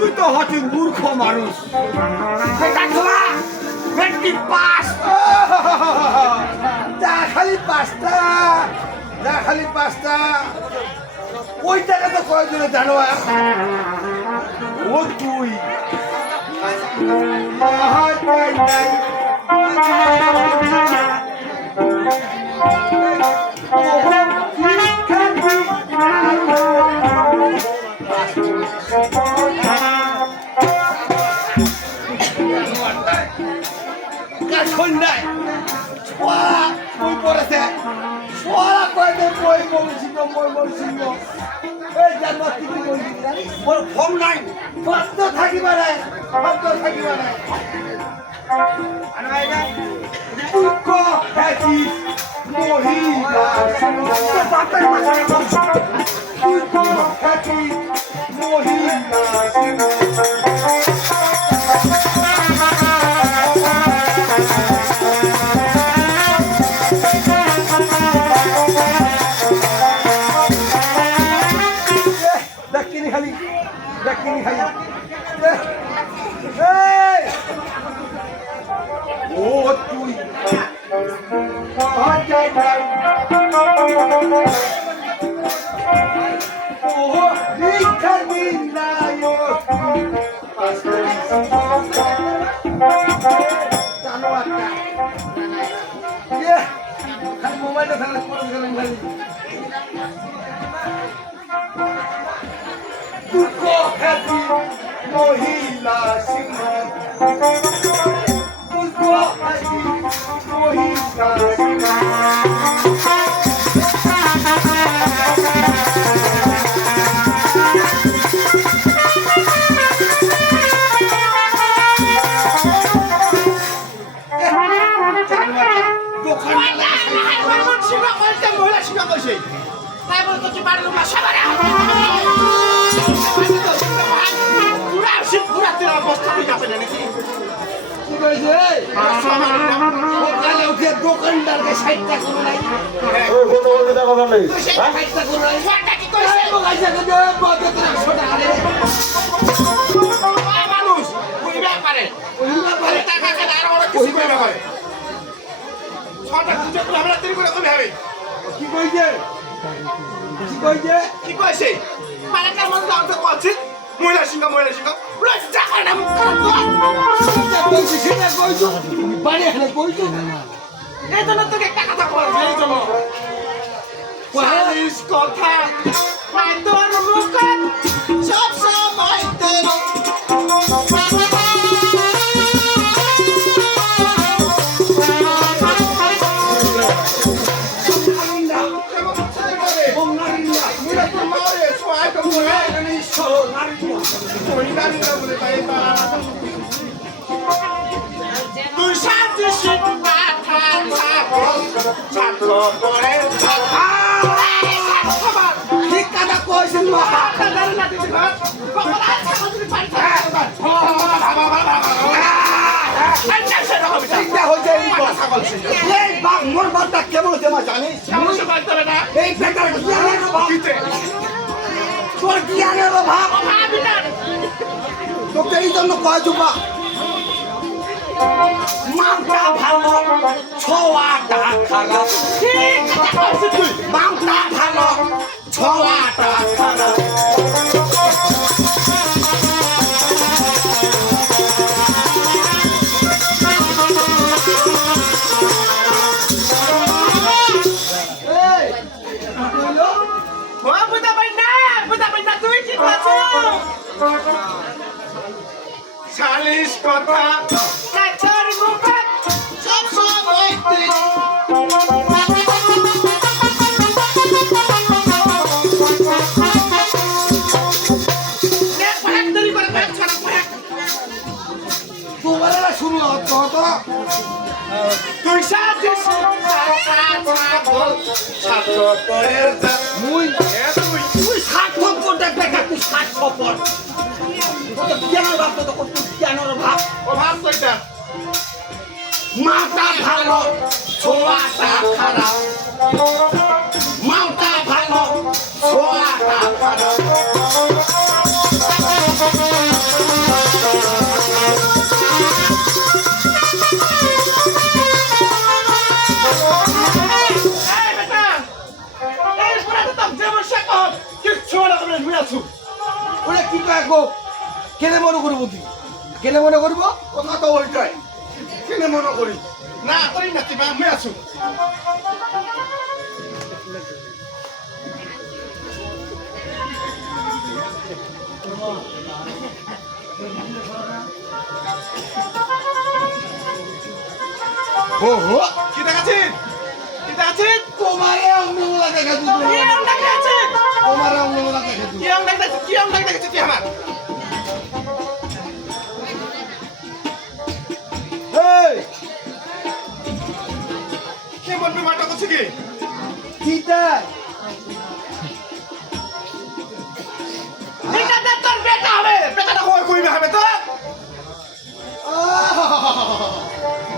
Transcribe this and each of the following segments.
তুই তো হচ্ছে মূর্খ মানুষ। মেট্রিক পাস, যা খালি পাঁচটা, যা খালি পাঁচটা। ওই টাকা তো কয়েকজনে জানো। ও তুই সন্ধ্যায় বই পড়েছে, সোয়া কয়েছে বই মরসিংহ, বই মরসিংহ। এই ফর্ম নাই, ভক্ত থাকিবা নাই, ভক্ত থাকিবা নাই। দুঃখ হ্যাচি মহিলা, দুঃখ হ্যাচি মহিলা। ও তুই মোবাইলটা ফেলে দুঃখ হ্যাপি মহিলা সিংহ, দুঃখ হ্যাপি মহিলা সিংহ। দোকানদারকে সাইডটা করে নাই, মানুষ কি কইছে, কি কইছে, কি কইছে? পালাকার মধ্যে অর্থ করছে মহিলা সিংহ, মহিলা সিংহ বাড়ি এখানে কইছো। এই জন্য তোকে একটা কথা বলছি, এই জন্য কথা তোর মুখে সব সময় তোর তুই সাথে ঠিক কথা কইছেন মা। মোর বাচ্চা কেমন হচ্ছে মা জানিস? এই তোর জ্ঞানের অভাব, তোকে এই জন্য কয় যুবা মামটা ভালো ছোয়াটা খারাপ, মামটা ভালো ছোয়াটা খারাপ। চালিশ কথা কাছের মুখে সব সময় তোমার শুরু হতো তুই সাথিস তুই সার্থক করতে বেকার, তুই স্বার্থপর। মাটা ভালো ছোয়াটা খারাপ, মাটা ভালো ছোয়াটা খারাপ। কি কয় গো কেনে মনে করবো তুই কেনে মনে করবো কথা তো ওইটাই কেনে মনে করি না করি না তুমি আমি আছো হো হো কি দেখাচ্ছেন কি দেখাচ্ছেন তোমারে অঙ্গলা দেখা দিত কি আম দেখাচ্ছেন তোমারে অঙ্গলা দেখা দিত কি আম দেখাচ্ছেন কি আম দেখাচ্ছেন কি আমার এই কে বলবি মাটা করছে কি কিটা এটা দে তোর বেটা হবে বেটাটা কই কইবে হবে তো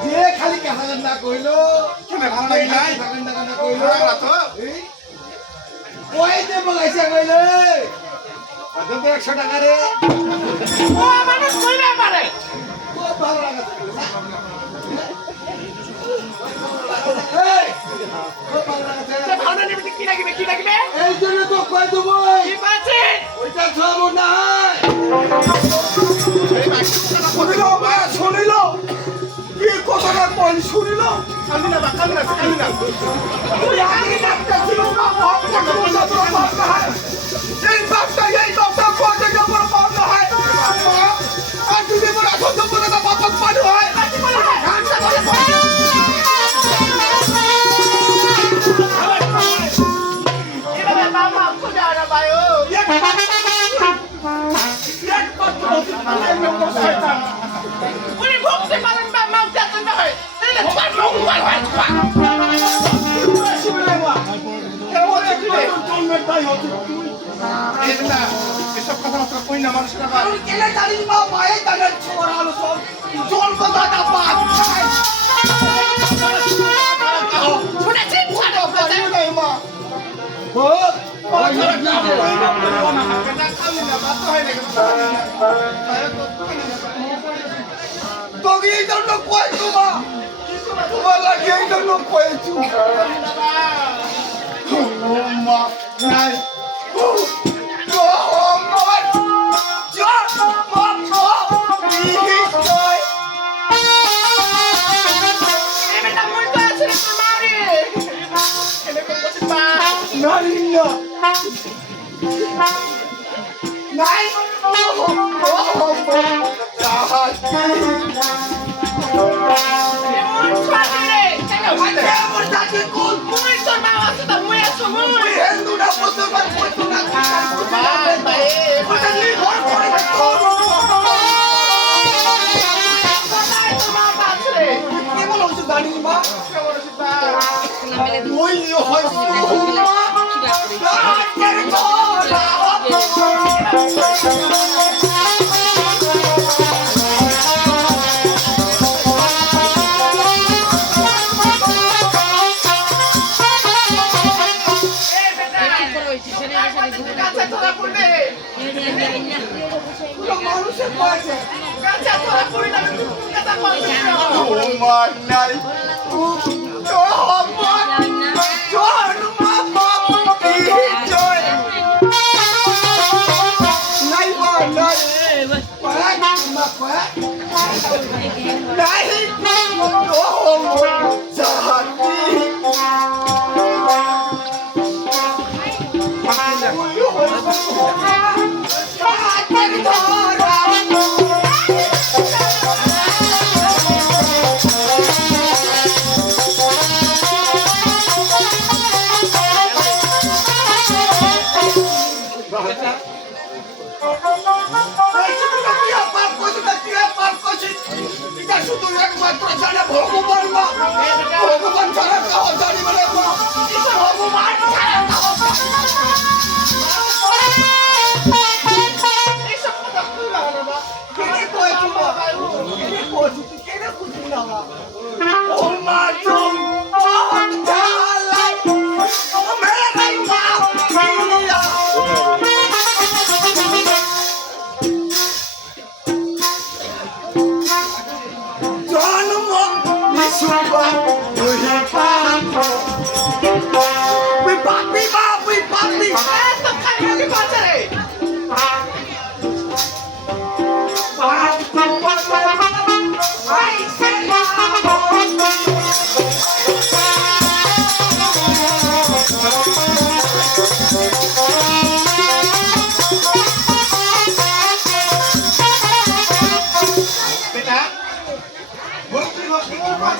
যে খালি কাহার না কইলো কেন ভালো লাগি নাই না কইলো না তো এই ওই দে বলাইছে কইলে আদম 100 টাকা রে ও মানুষ কইবে পারে খুব ভালো লাগে এই খুব ভালো লাগে সে ভালো নিবি কি লাগবে কি লাগবে এই জন্য তো কই দেব কি পাচ্ছে ওইটা সব না এই মাইক শুনিল মা শুনিল কি কথাটা কই শুনিল কান্দি না কান্দি না তুই আগে ডাক্তার ছিল না কত বছর তোর বাপ হয় এই বাপটা কত বড় বাপ হয় আর তুমি বড় ছোট বড় বাপ পানি হয় ঘাটটা করে এবারে মামা খুঁজা না ভাইও এক পাত্র শয়তান উনি ভুগতে পারেন বা মাউ যাচ্ছেন না হয় তাহলে তোমার মুখ বার হয় এসব কথাবার্তা কই না মানুষের আবার কেলে জানিস মা মায়ে দাঁড়ার ছোড়া আলো সব জল কথাটা বাদ শুনেছি ছাড়ো মা তোকে এই জন্য কয়েছু মা তোমার লাগে এই জন্য কয়েছু মা নাই নাই মানুষের পাশে নাই ভগবান ছাড়া খাওয়া জানি বলে ভগবান ছাড়া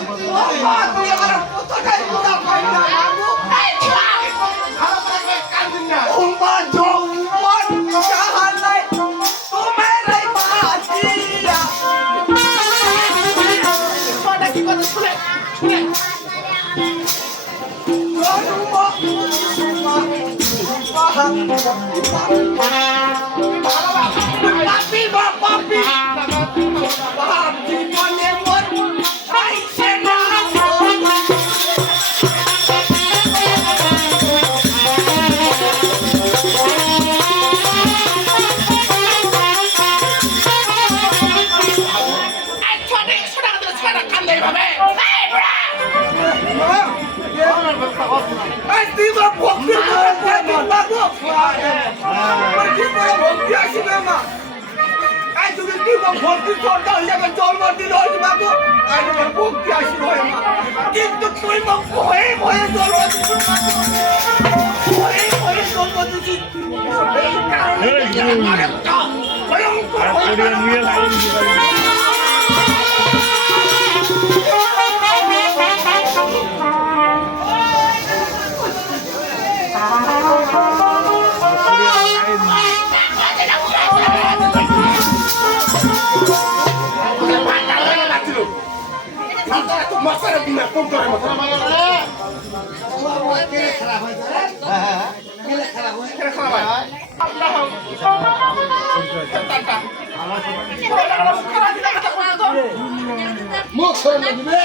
বাবা তুই আমার কতটাই গোড়া পাই না বাবু এই ছোড়া ভালো করে কাঁদিস না উমা জৌমন চাহালাই তোমারে বাজিয়া ছোড়া কি কথা শুনে শুনে পাপি বা পাপি পাপি মনে মন চাইছে না এই ছোড়া ছোড়া কথা ছোড়া কান্দে ভাবে এই বুড়া এই দিবা ভক্তি করে দেখো বাবু আমার কি করে ভক্তি আসবে মা এই তুমি দিবা ভক্তি করতে হয়ে যাবে জন্ম দিল হয়ে বাবু আর তোমার ভক্তি আসবে হয় মা কিন্তু তুই মা ভয়ে ভয়ে জন্ম দিল ভয়ে ভয়ে জন্ম দিছিস এই কারণে ভয়ঙ্কর মশারে দিনা কোন করে মশারা মুখ সরে দিবে